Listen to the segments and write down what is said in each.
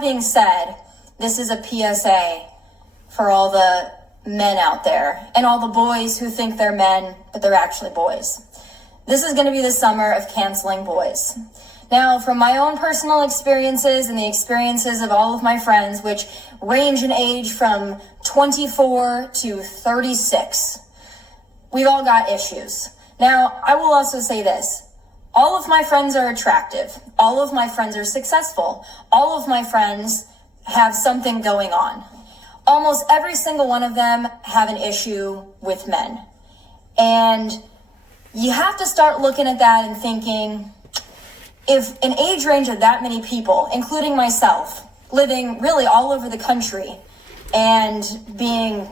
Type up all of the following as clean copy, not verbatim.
that being said, this is a PSA for all the men out there and all the boys who think they're men, but they're actually boys. This is going to be the summer of canceling boys. Now, from my own personal experiences and the experiences of all of my friends, which range in age from 24 to 36, we've all got issues. Now, I will also say this. All of my friends are attractive. All of my friends are successful. All of my friends have something going on. Almost every single one of them have an issue with men. And you have to start looking at that and thinking, if an age range of that many people, including myself, living really all over the country and being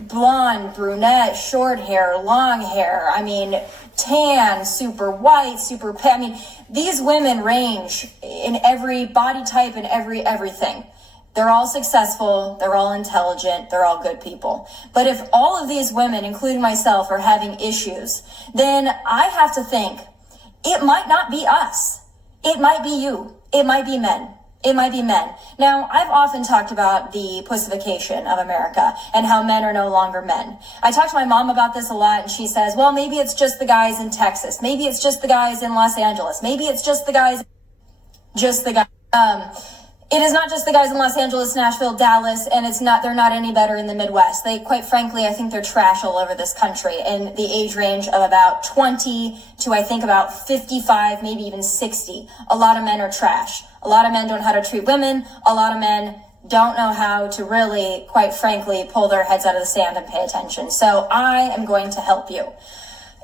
blonde, brunette, short hair, long hair, I mean, tan, super white, super pale, I mean, these women range in every body type and everything. They're all successful, they're all intelligent, they're all good people. But if all of these women, including myself, are having issues, then I have to think, it might not be us. It might be you. It might be men. It might be men. Now, I've often talked about the pussification of America and how men are no longer men. I talk to my mom about this a lot, and she says, well, maybe it's just the guys in Texas. Maybe it's just the guys in Los Angeles. Maybe it's just the guys. It is not just the guys in Los Angeles, Nashville, Dallas, and they're not any better in the Midwest. They, quite frankly, I think they're trash all over this country in the age range of about 20 to, I think, about 55, maybe even 60. A lot of men are trash. A lot of men don't know how to treat women. A lot of men don't know how to really, quite frankly, pull their heads out of the sand and pay attention. So I am going to help you.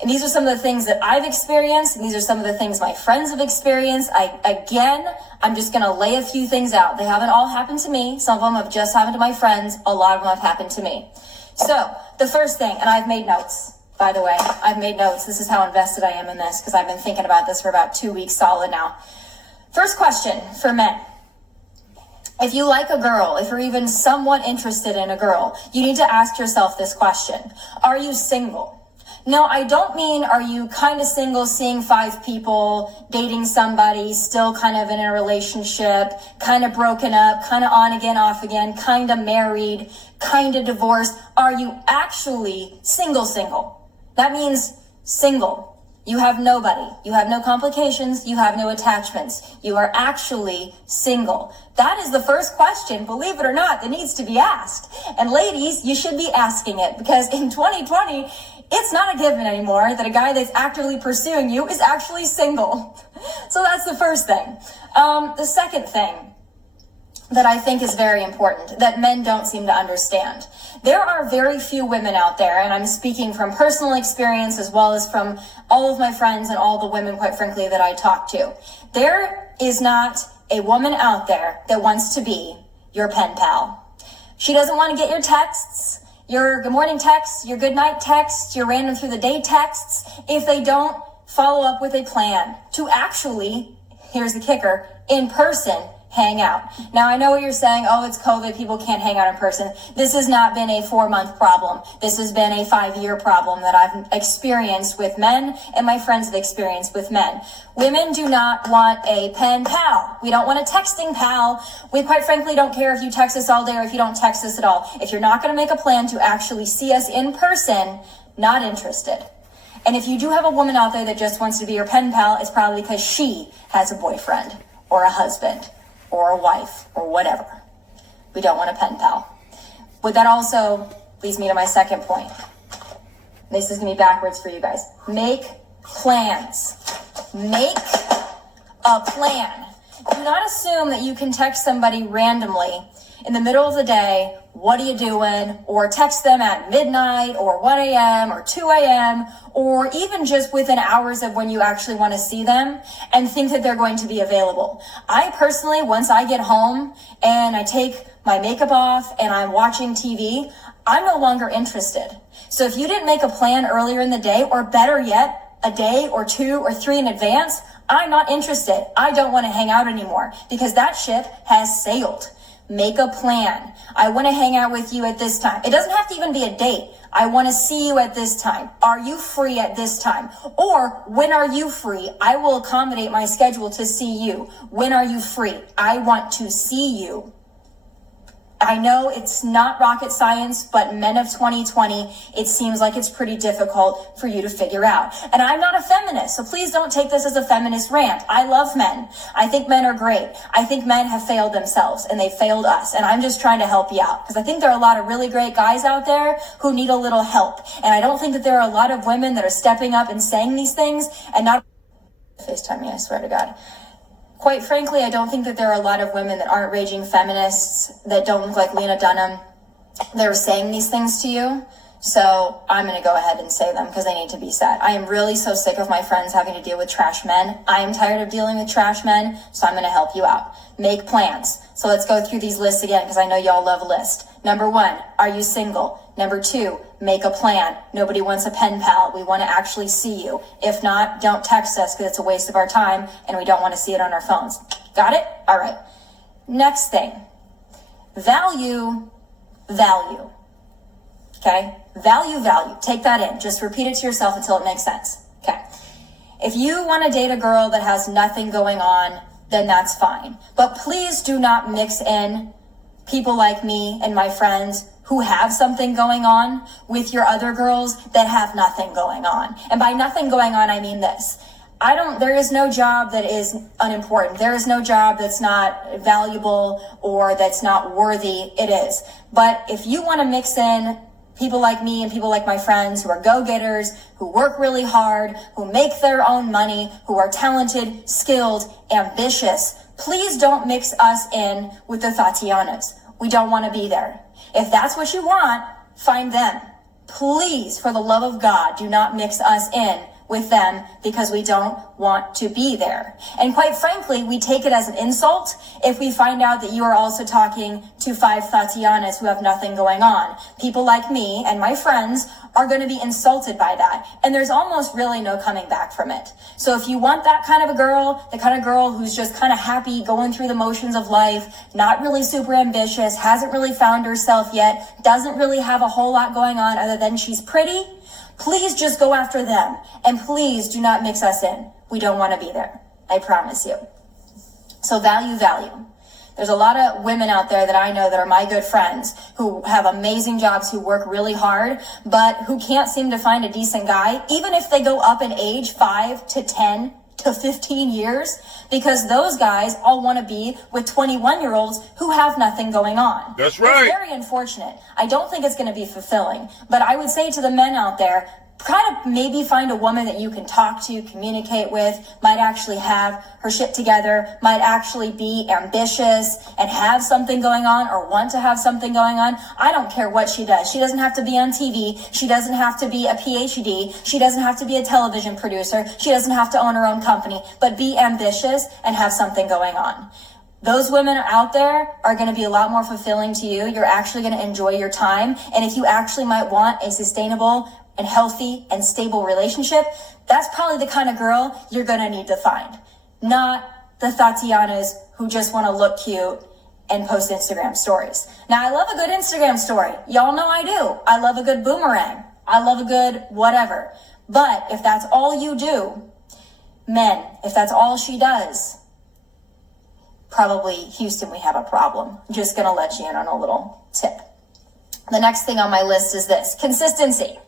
And these are some of the things that I've experienced, and these are some of the things my friends have experienced. I'm just going to lay a few things out. They haven't all happened to me. Some of them have just happened to my friends. A lot of them have happened to me. So the first thing, and I've made notes, by the way. I've made notes. This is how invested I am in this, because I've been thinking about this for about 2 weeks solid now. First question for men. If you like a girl, if you're even somewhat interested in a girl, you need to ask yourself this question. Are you single? No, I don't mean are you kind of single, seeing 5 people, dating somebody, still kind of in a relationship, kind of broken up, kind of on again, off again, kind of married, kind of divorced. Are you actually single? That means single. You have nobody. You have no complications. You have no attachments. You are actually single. That is the first question, believe it or not, that needs to be asked. And ladies, you should be asking it, because in 2020, it's not a given anymore that a guy that's actively pursuing you is actually single. So that's the first thing. The second thing that I think is very important that men don't seem to understand. There are very few women out there, and I'm speaking from personal experience as well as from all of my friends and all the women, quite frankly, that I talk to. There is not a woman out there that wants to be your pen pal. She doesn't want to get your texts, your good morning texts, your good night texts, your random through the day texts, if they don't follow up with a plan to actually, here's the kicker, in person, hang out. Now, I know what you're saying. Oh, it's COVID. People can't hang out in person. This has not been a 4-month problem. This has been a 5-year problem that I've experienced with men, and my friends have experienced with men. Women do not want a pen pal. We don't want a texting pal. We quite frankly don't care if you text us all day or if you don't text us at all. If you're not going to make a plan to actually see us in person, not interested. And if you do have a woman out there that just wants to be your pen pal, it's probably because she has a boyfriend or a husband or a wife, or whatever. We don't want a pen pal. But that also leads me to my second point. This is going to be backwards for you guys. Make plans. Make a plan. Do not assume that you can text somebody randomly in the middle of the day, what are you doing? Or text them at midnight, or 1 a.m., or 2 a.m., or even just within hours of when you actually want to see them and think that they're going to be available. I personally, once I get home and I take my makeup off and I'm watching TV, I'm no longer interested. So if you didn't make a plan earlier in the day, or better yet, a day or 2 or 3 in advance, I'm not interested. I don't want to hang out anymore because that ship has sailed. Make a plan. I want to hang out with you at this time. It doesn't have to even be a date. I want to see you at this time. Are you free at this time? Or when are you free? I will accommodate my schedule to see you. When are you free? I want to see you. I know it's not rocket science, but men of 2020, it seems like it's pretty difficult for you to figure out. And I'm not a feminist, so please don't take this as a feminist rant. I love men. I think men are great. I think men have failed themselves and they failed us. And I'm just trying to help you out because I think there are a lot of really great guys out there who need a little help. And I don't think that there are a lot of women that are stepping up and saying these things and not FaceTime me, I swear to God. Quite frankly, I don't think that there are a lot of women that aren't raging feminists that don't look like Lena Dunham. They're saying these things to you. So I'm going to go ahead and say them because they need to be said. I am really so sick of my friends having to deal with trash men. I am tired of dealing with trash men, so I'm going to help you out. Make plans. So let's go through these lists again because I know y'all love lists. Number 1, are you single? Number 2, make a plan. Nobody wants a pen pal. We want to actually see you. If not, don't text us because it's a waste of our time and we don't want to see it on our phones. Got it? All right. Next thing. Value. Okay? Value. Take that in. Just repeat it to yourself until it makes sense. Okay. If you want to date a girl that has nothing going on, then that's fine. But please do not mix in people like me and my friends who have something going on with your other girls that have nothing going on. And by nothing going on, I mean this. There is no job that is unimportant. There is no job that's not valuable or that's not worthy. It is. But if you want to mix in people like me and people like my friends who are go-getters, who work really hard, who make their own money, who are talented, skilled, ambitious, please don't mix us in with the Tatianas. We don't want to be there. If that's what you want, find them. Please, for the love of God, do not mix us in with them because we don't want to be there. And quite frankly, we take it as an insult if we find out that you are also talking to 5 Tatianas who have nothing going on. People like me and my friends are going to be insulted by that. And there's almost really no coming back from it. So if you want that kind of a girl, the kind of girl who's just kind of happy going through the motions of life, not really super ambitious, hasn't really found herself yet, doesn't really have a whole lot going on other than she's pretty, please just go after them. And please do not mix us in. We don't want to be there. I promise you. So value. There's a lot of women out there that I know that are my good friends who have amazing jobs, who work really hard, but who can't seem to find a decent guy, even if they go up in age 5 to 10 to 15 years, because those guys all want to be with 21-year-olds who have nothing going on. That's right. It's very unfortunate. I don't think it's going to be fulfilling, but I would say to the men out there, try to maybe find a woman that you can talk to, communicate with, might actually have her shit together, might actually be ambitious and have something going on or want to have something going on. I don't care what she does. She doesn't have to be on TV. She doesn't have to be a PhD. She doesn't have to be a television producer. She doesn't have to own her own company, but be ambitious and have something going on. Those women out there are going to be a lot more fulfilling to you. You're actually going to enjoy your time. And if you actually might want a sustainable and healthy and stable relationship, that's probably the kind of girl you're going to need to find. Not the Tatianas who just want to look cute and post Instagram stories. Now, I love a good Instagram story. Y'all know I do. I love a good boomerang. I love a good whatever. But if that's all you do, men, if that's all she does, probably Houston, we have a problem. I'm just going to let you in on a little tip. The next thing on my list is this: consistency.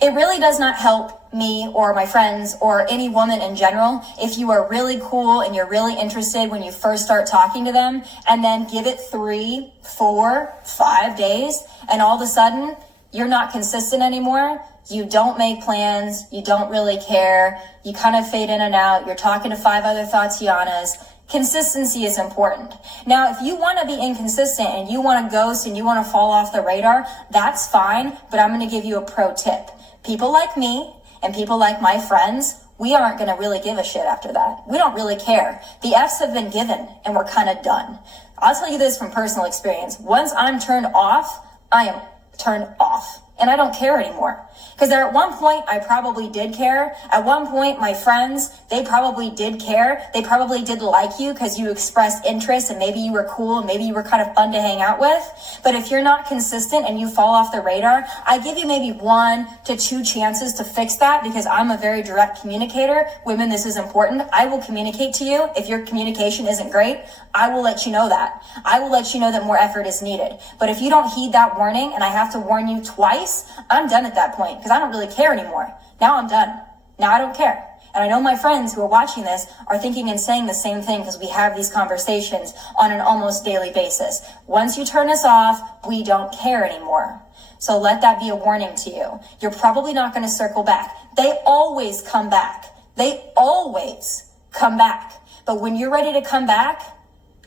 It really does not help me or my friends or any woman in general if you are really cool and you're really interested when you first start talking to them, and then give it 3, 4, 5 days and all of a sudden you're not consistent anymore. You don't make plans. You don't really care. You kind of fade in and out. You're talking to 5 other Tatianas. Consistency is important. Now, if you want to be inconsistent and you want to ghost and you want to fall off the radar, that's fine. But I'm going to give you a pro tip. People like me and people like my friends, we aren't going to really give a shit after that. We don't really care. The F's have been given and we're kind of done. I'll tell you this from personal experience. Once I'm turned off, I am turned off. And I don't care anymore. Because at one point, I probably did care. At one point, my friends, They probably did care. They probably did like you because you expressed interest and maybe you were cool and maybe you were kind of fun to hang out with. But if you're not consistent and you fall off the radar, I give you maybe 1 to 2 chances to fix that, because I'm a very direct communicator. Women, this is important. I will communicate to you. If your communication isn't great, I will let you know that. I will let you know that more effort is needed. But if you don't heed that warning and I have to warn you twice, I'm done at that point because I don't really care anymore. Now I'm done. Now I don't care. And I know my friends who are watching this are thinking and saying the same thing because we have these conversations on an almost daily basis. Once you turn us off, we don't care anymore. So let that be a warning to you. You're probably not going to circle back. They always come back. They always come back. But when you're ready to come back,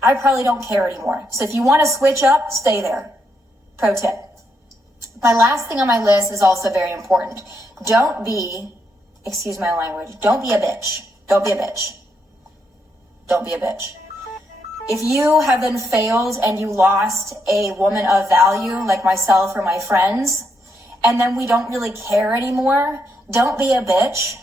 I probably don't care anymore. So if you want to switch up, stay there. Pro tip. My last thing on my list is also very important. Don't be, excuse my language, don't be a bitch. Don't be a bitch. Don't be a bitch. If you have been failed and you lost a woman of value like myself or my friends, and then we don't really care anymore, don't be a bitch.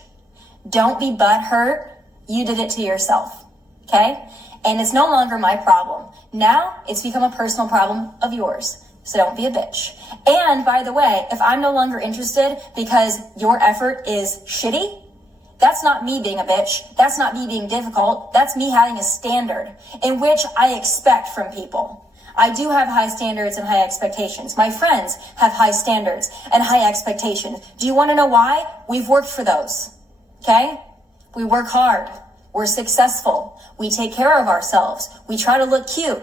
Don't be butthurt. You did it to yourself. Okay? And it's no longer my problem. Now it's become a personal problem of yours. So don't be a bitch. And by the way, if I'm no longer interested because your effort is shitty, that's not me being a bitch. That's not me being difficult. That's me having a standard in which I expect from people. I do have high standards and high expectations. My friends have high standards and high expectations. Do you want to know why? We've worked for those. Okay? We work hard. We're successful. We take care of ourselves. We try to look cute.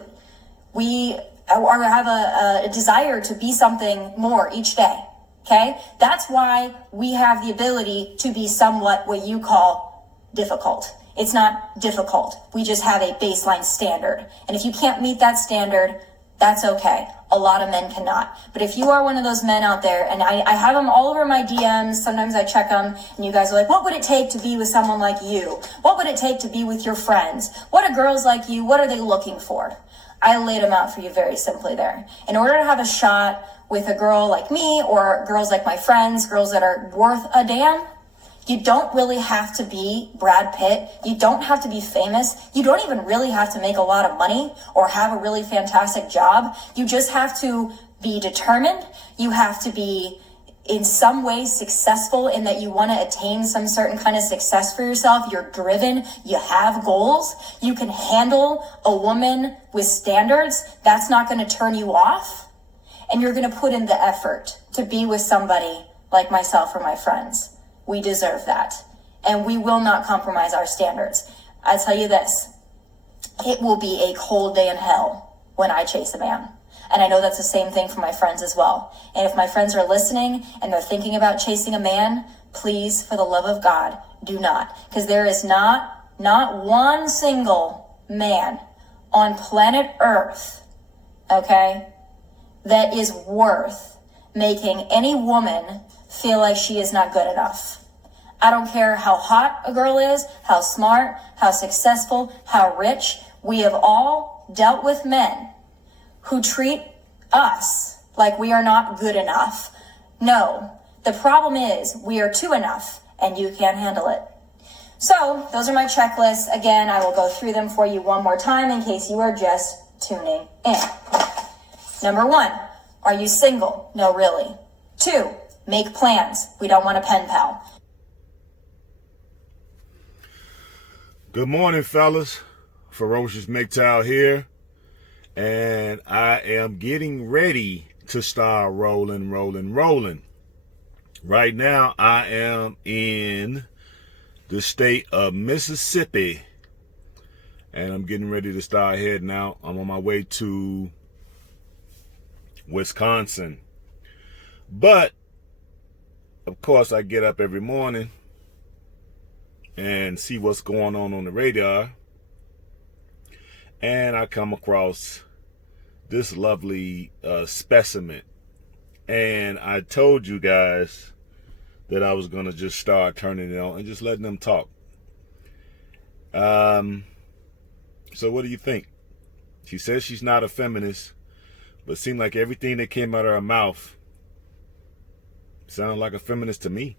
We have a desire to be something more each day. Okay? That's why we have the ability to be somewhat what you call difficult. It's not difficult. We just have a baseline standard. And if you can't meet that standard, that's okay. A lot of men cannot. But if you are one of those men out there, and I have them all over my DMs, sometimes I check them, and you guys are like, what would it take to be with someone like you? What would it take to be with your friends? What are girls like you? What are they looking for? I laid them out for you very simply there. In order to have a shot with a girl like me or girls like my friends, girls that are worth a damn, you don't really have to be Brad Pitt. You don't have to be famous. You don't even really have to make a lot of money or have a really fantastic job. You just have to be determined. You have to be in some way successful in that you want to attain some certain kind of success for yourself. You're driven. You have goals. You can handle a woman with standards. That's not going to turn you off. And you're going to put in the effort to be with somebody like myself or my friends. We deserve that. And we will not compromise our standards. I tell you this, it will be a cold day in hell when I chase a man. And I know that's the same thing for my friends as well. And if my friends are listening and they're thinking about chasing a man, please, for the love of God, do not. Because there is not one single man on planet Earth, okay, that is worth making any woman feel like she is not good enough. I don't care how hot a girl is, how smart, how successful, how rich. We have all dealt with men who treat us like we are not good enough. No, the problem is we are too enough and you can't handle it. So those are my checklists. Again, I will go through them for you one more time in case you are just tuning in. Number 1, are you single? No, really. 2, make plans. We don't want a pen pal. Good morning, fellas. Ferocious Mgtow here. And I am getting ready to start rolling. Right now, I am in the state of Mississippi. And I'm getting ready to start heading out. I'm on my way to Wisconsin. But, of course, I get up every morning and see what's going on the radar. And I come across this lovely specimen. And I told you guys that I was going to just start turning it on and just letting them talk. So what do you think? She says she's not a feminist, but it seemed like everything that came out of her mouth sounded like a feminist to me.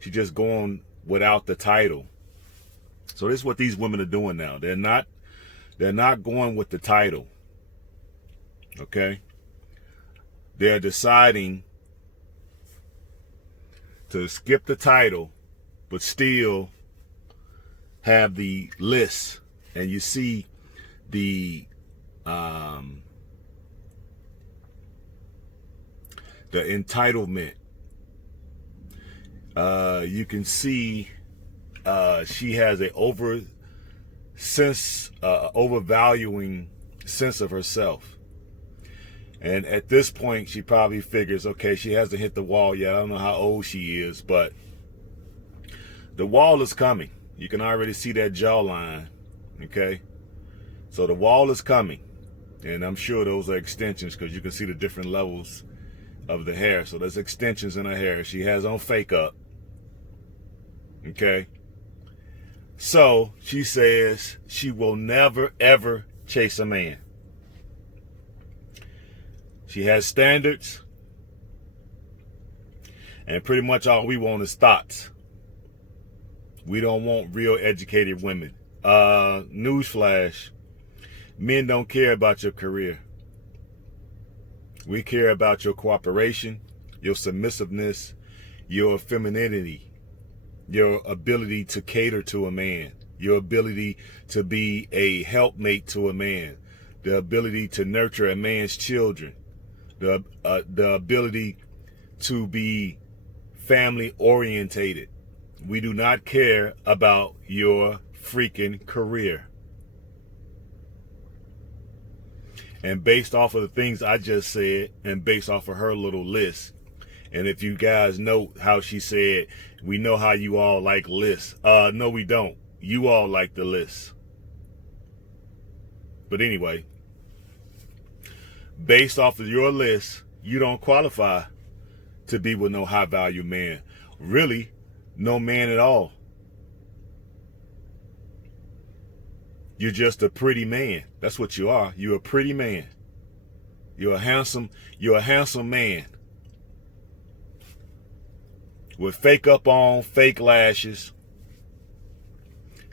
She just going without the title. So this is what these women are doing now. They're not going with the title. Okay? They're deciding to skip the title, but still have the list. And you see the entitlement. You can see she has a overvaluing sense of herself. And at this point, she probably figures, okay, she hasn't hit the wall yet. I don't know how old she is, but the wall is coming. You can already see that jawline, okay? So the wall is coming. And I'm sure those are extensions because you can see the different levels of the hair. So there's extensions in her hair. She has on fake up, okay? So she says she will never, ever chase a man. She has standards. And pretty much all we want is thoughts. We don't want real educated women. Newsflash. Men don't care about your career. We care about your cooperation, your submissiveness, your femininity, your ability to cater to a man, your ability to be a helpmate to a man, the ability to nurture a man's children, the ability to be family orientated. We do not care about your freaking career. And based off of the things I just said, and based off of her little list, and if you guys know how she said, we know how you all like lists. No, we don't. You all like the list. But anyway, based off of your list, you don't qualify to be with no high value man. Really, no man at all. You're just a pretty man. That's what you are. You're a pretty man. You're a handsome man. With fake up on, fake lashes,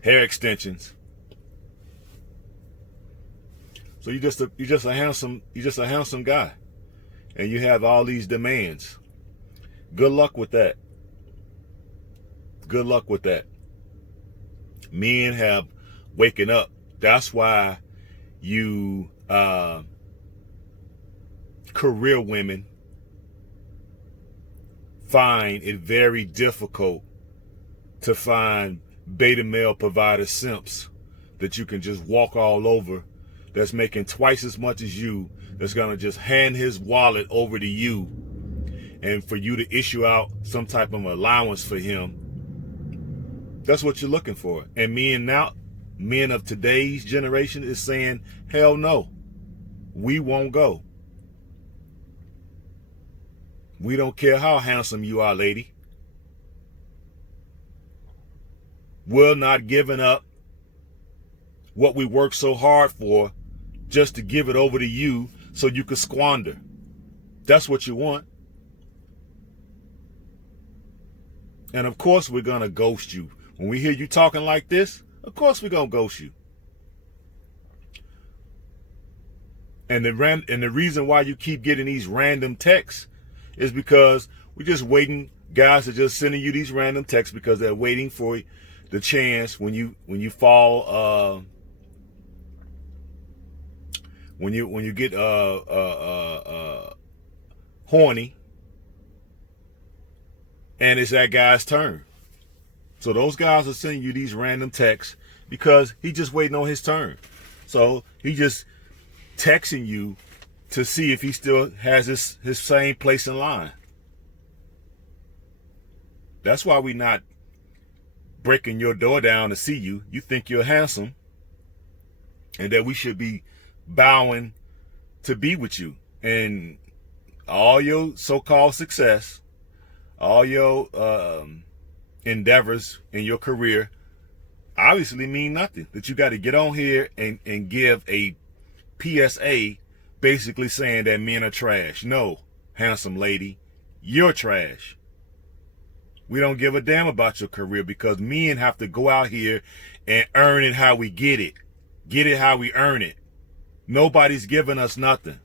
hair extensions. So you're just a handsome guy. And you have all these demands. Good luck with that. Good luck with that. Men have waking up. That's why you career women find it very difficult to find beta male provider simps that you can just walk all over, that's making twice as much as you, that's gonna just hand his wallet over to you and for you to issue out some type of allowance for him. That's what you're looking for. And men of today's generation is saying, hell no, we won't go. We don't care how handsome you are, lady. We're not giving up what we work so hard for just to give it over to you so you can squander. That's what you want. And of course we're going to ghost you. When we hear you talking like this, of course we're going to ghost you. And the reason why you keep getting these random texts is because we're just waiting. Guys are just sending you these random texts because they're waiting for the chance when you fall when you get horny and it's that guy's turn. So those guys are sending you these random texts because he's just waiting on his turn. So he just texting you to see if he still has his same place in line. That's why we're not breaking your door down to see you. You think you're handsome and that we should be bowing to be with you. And all your so-called success, all your endeavors in your career obviously mean nothing. That you got to get on here and give a PSA basically saying that men are trash. No, handsome lady, you're trash. We don't give a damn about your career because men have to go out here and earn it how we get it. Get it how we earn it. Nobody's giving us nothing.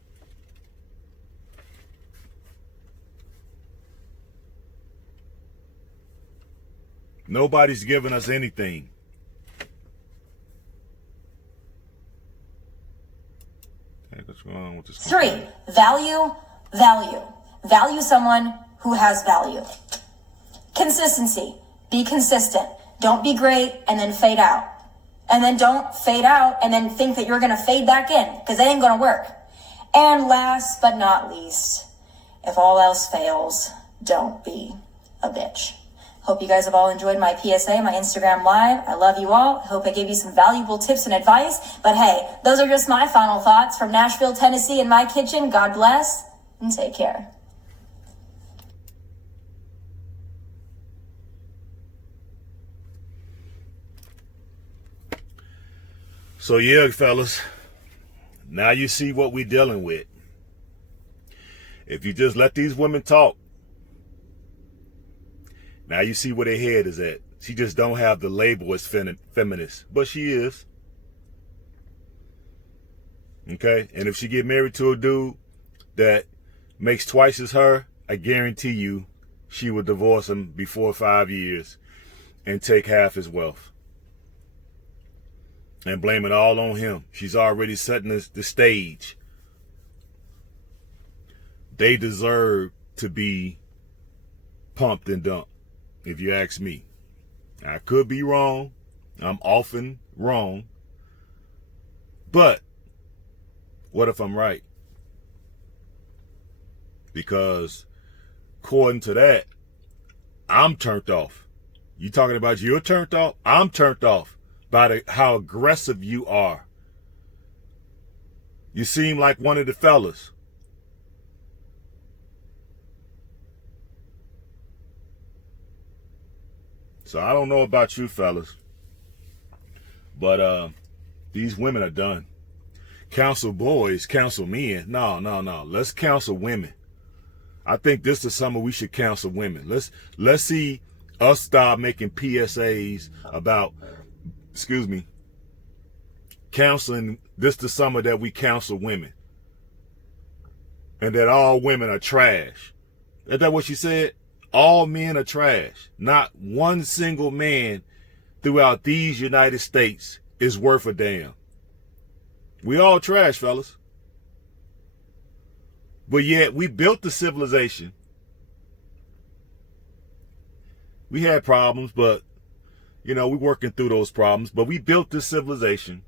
Nobody's giving us anything. What's going on with this? 3, value. Value someone who has value. Consistency. Be consistent. Don't be great and then fade out. And then don't fade out and then think that you're going to fade back in, because that ain't going to work. And last but not least, if all else fails, don't be a bitch. Hope you guys have all enjoyed my PSA, my Instagram Live. I love you all. I hope I gave you some valuable tips and advice. But hey, those are just my final thoughts from Nashville, Tennessee in my kitchen. God bless and take care. So yeah, fellas, now you see what we're dealing with. If you just let these women talk, now you see where their head is at. She just don't have the label as feminist, but she is. Okay, and if she get married to a dude that makes twice as her, I guarantee you she will divorce him before 5 years and take half his wealth. And blame it all on him. She's already setting the stage. They deserve to be pumped and dumped, if you ask me. I could be wrong. I'm often wrong. But what if I'm right? Because according to that, I'm turned off. You talking about you're turned off? I'm turned off by how aggressive you are. You seem like one of the fellas. So I don't know about you fellas, but these women are done. Counsel boys, counsel men. No. Let's counsel women. I think this is summer we should counsel women. Let's see us start making PSAs about, counseling this the summer that we counsel women. And that all women are trash. Is that what she said? All men are trash. Not one single man throughout these United States is worth a damn. We all trash, fellas. But yet we built the civilization. We had problems, but we're working through those problems. But we built this civilization.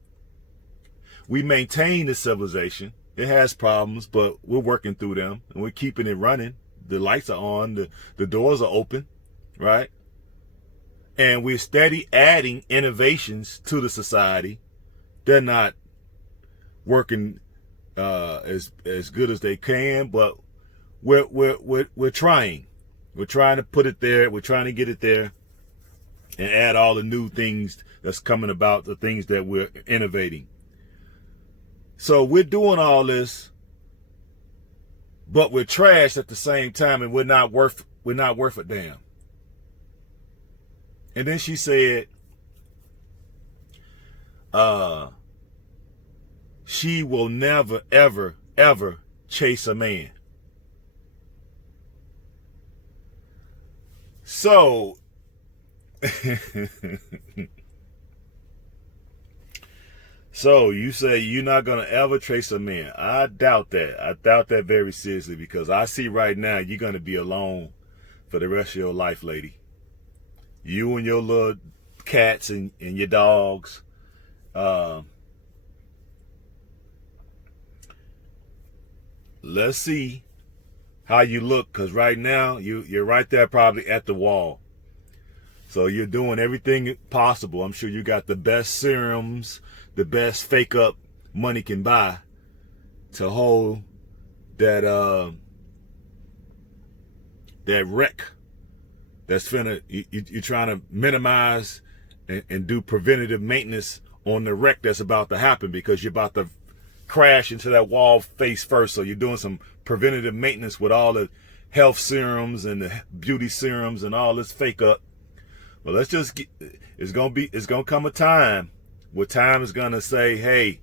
We maintain the civilization. It has problems, but we're working through them and we're keeping it running. The lights are on, the doors are open, right? And we're steady adding innovations to the society. They're not working as good as they can, but we're trying. We're trying to put it there. We're trying to get it there and add all the new things that's coming about, the things that we're innovating. So we're doing all this, but we're trash at the same time, and we're not worth a damn. And then she said, she will never, ever, ever chase a man. So, so you say you're not going to ever chase a man. I doubt that. I doubt that very seriously, because I see right now you're going to be alone for the rest of your life, lady. You and your little cats and your dogs. Let's see how you look, because right now you're right there probably at the wall. So you're doing everything possible. I'm sure you got the best serums, the best fake up money can buy to hold that that wreck that's finna, you're trying to minimize and do preventative maintenance on the wreck that's about to happen, because you're about to crash into that wall face first. So you're doing some preventative maintenance with all the health serums and the beauty serums and all this fake up. But let's just get, it's gonna come a time where time is gonna say, hey,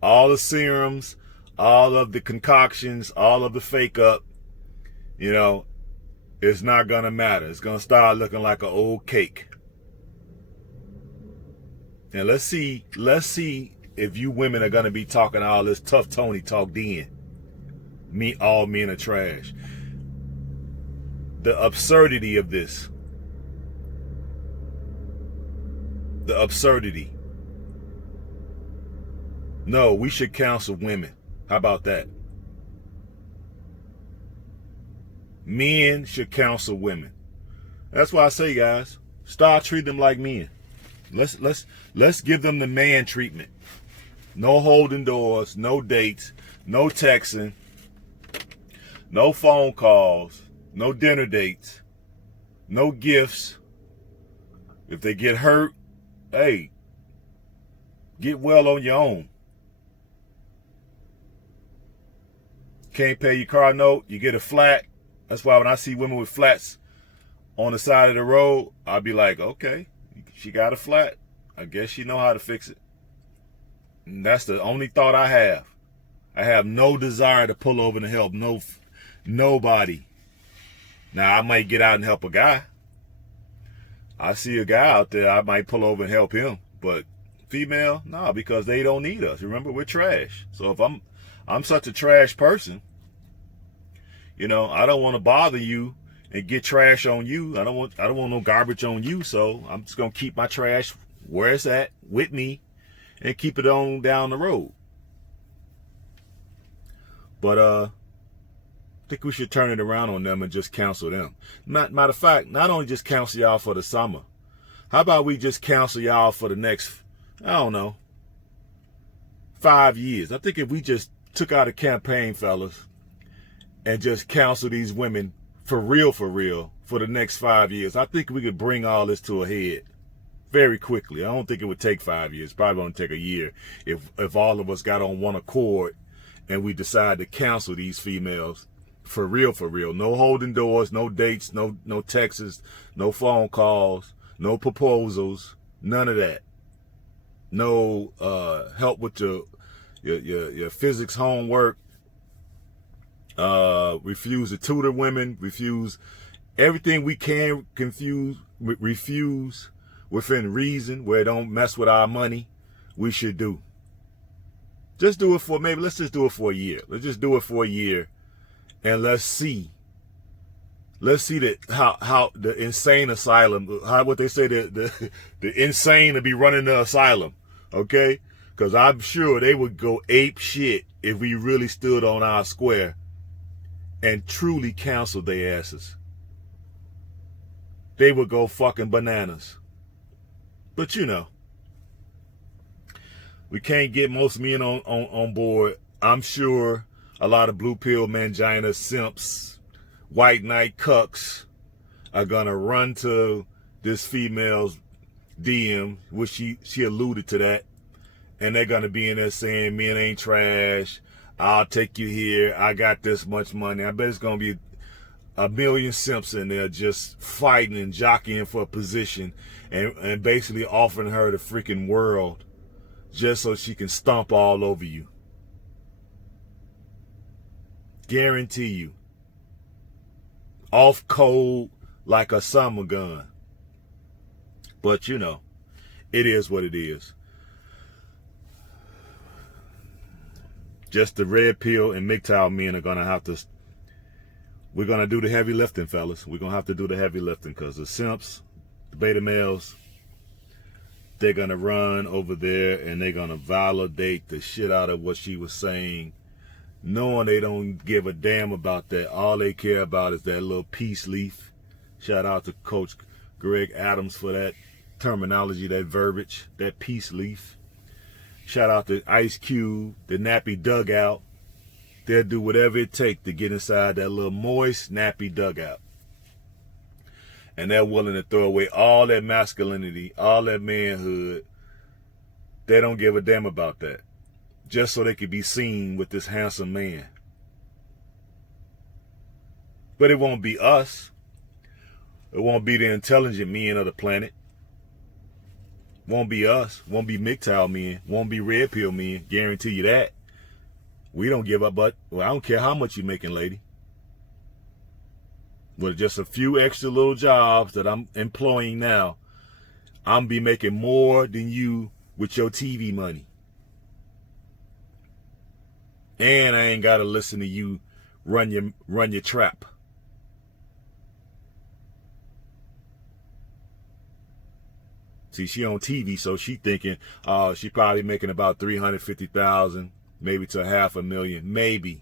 all the serums, all of the concoctions, all of the fake up, you know, it's not gonna matter. It's gonna start looking like an old cake. And let's see if you women are gonna be talking all this tough Tony talk then. All men are trash. The absurdity of this. The absurdity. No, we should counsel women. How about that? Men should counsel women. That's why I say, guys, start treating them like men. Let's give them the man treatment. No holding doors, no dates, no texting, no phone calls, no dinner dates, no gifts. If they get hurt, hey, get well on your own. Can't pay your car note, you get a flat. That's why when I see women with flats on the side of the road, I'll be like, okay, she got a flat. I guess she know how to fix it. And that's the only thought I have. I have no desire to pull over and help nobody. Now, I might get out and help a guy. I see a guy out there, I might pull over and help him. But female, no, because they don't need us. Remember, we're trash. So if I'm such a trash person, you know, I don't want to bother you and get trash on you. I don't want no garbage on you. So I'm just gonna keep my trash where it's at with me and keep it on down the road. But I think we should turn it around on them and just counsel them. Matter of fact, not only just counsel y'all for the summer. How about we just counsel y'all for the next, I don't know, 5 years? I think if we just took out a campaign, fellas, and just counsel these women for real, for the next 5 years, I think we could bring all this to a head very quickly. I don't think it would take 5 years. Probably won't take a year if all of us got on one accord and we decide to counsel these females for real. No holding doors, no dates, no texts, no phone calls, no proposals, none of that. No help with your physics homework. Refuse to tutor women, refuse everything we can refuse within reason, where it don't mess with our money, we should do. Just do it for, maybe let's just do it for a year. Let's just do it for a year and let's see that how the insane asylum, how what they say, the insane to be running the asylum, okay? Because I'm sure they would go ape shit if we really stood on our square and truly counseled their asses. They would go fucking bananas. But you know, we can't get most men on board. I'm sure a lot of blue pill mangina simps, white knight cucks are gonna run to this female's DM, which she alluded to that, and they're gonna be in there saying men ain't trash, I'll take you here, I got this much money. I bet it's gonna be a million simps in there just fighting and jockeying for a position and basically offering her the freaking world just so she can stomp all over you. Guarantee you. Off cold like a summer gun. But you know, it is what it is. Just the red pill and Mgtow men are gonna have to, we're gonna do the heavy lifting, fellas. We're gonna have to do the heavy lifting, because the simps, the beta males, they're gonna run over there and they're gonna validate the shit out of what she was saying, knowing they don't give a damn about that. All they care about is that little peace leaf. Shout out to Coach Greg Adams for that terminology, that verbiage, that peace leaf. Shout out to Ice Cube, the nappy dugout. They'll do whatever it takes to get inside that little moist, nappy dugout. And they're willing to throw away all that masculinity, all that manhood. They don't give a damn about that, just so they could be seen with this handsome man. But it won't be us. It won't be the intelligent men of the planet. Won't be us. Won't be Mgtow men. Won't be RedPill men. Guarantee you that. We don't give up, but I don't care how much you're making, lady. With just a few extra little jobs that I'm employing now, I'm be making more than you with your TV money. And I ain't gotta listen to you run your trap. See, she on TV, so she thinking, she probably making about $350,000, maybe to $500,000, maybe.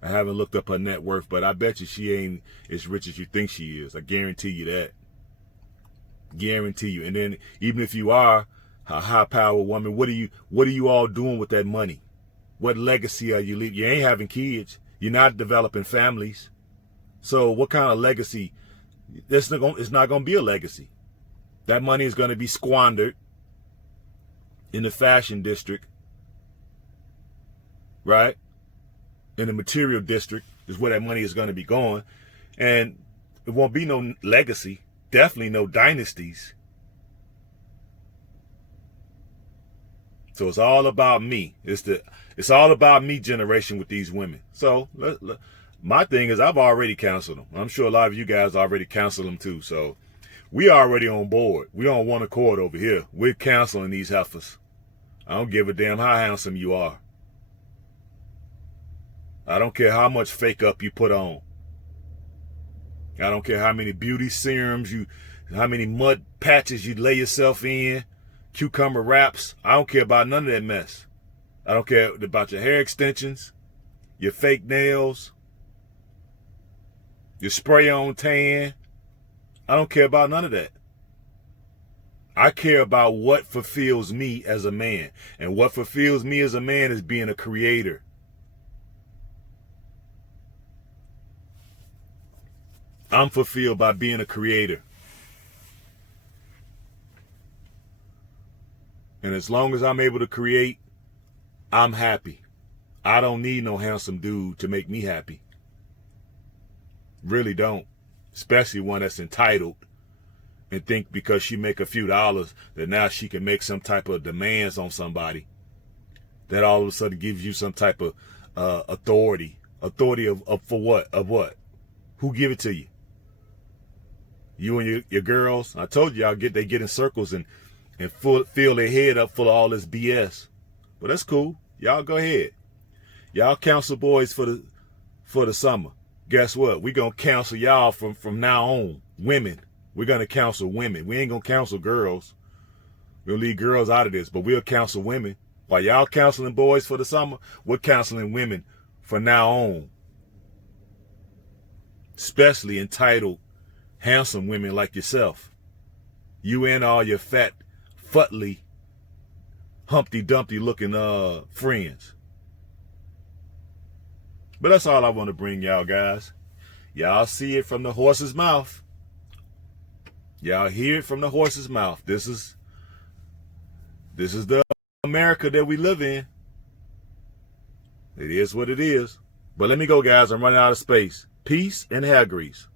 I haven't looked up her net worth, but I bet you she ain't as rich as you think she is. I guarantee you that. Guarantee you. And then even if you are a high-powered woman, what are you all doing with that money? What legacy are you leaving? You ain't having kids. You're not developing families. So what kind of legacy? It's not going to be a legacy. That money is going to be squandered in the fashion district, right? In the material district is where that money is going to be going. And it won't be no legacy. Definitely no dynasties. So it's all about me. It's all about me generation with these women. So my thing is I've already counseled them. I'm sure a lot of you guys already counseled them too. So we already on board. We on one accord over here. We're counseling these heifers. I don't give a damn how handsome you are. I don't care how much fake up you put on. I don't care how many beauty serums how many mud patches you lay yourself in, cucumber wraps. I don't care about none of that mess. I don't care about your hair extensions, your fake nails, your spray on tan. I don't care about none of that. I care about what fulfills me as a man. And what fulfills me as a man is being a creator. I'm fulfilled by being a creator. And as long as I'm able to create, I'm happy. I don't need no handsome dude to make me happy. Really don't. Especially one that's entitled and think because she make a few dollars that now she can make some type of demands on somebody. That all of a sudden gives you some type of authority. Authority of for what? Of what? Who give it to you? You and your girls. I told you they get in circles and fill their head up full of all this BS. But that's cool. Y'all go ahead. Y'all counsel boys for the summer. Guess what? We're going to counsel y'all from now on. Women. We're going to counsel women. We ain't going to counsel girls. We'll leave girls out of this, but we'll counsel women. While y'all counseling boys for the summer, we're counseling women from now on. Especially entitled, handsome women like yourself. You and all your fat, futly, Humpty Dumpty looking friends. But that's all I want to bring y'all guys. Y'all see it from the horse's mouth. Y'all hear it from the horse's mouth. This is the America that we live in. It is what it is. But let me go, guys. I'm running out of space. Peace and hair grease.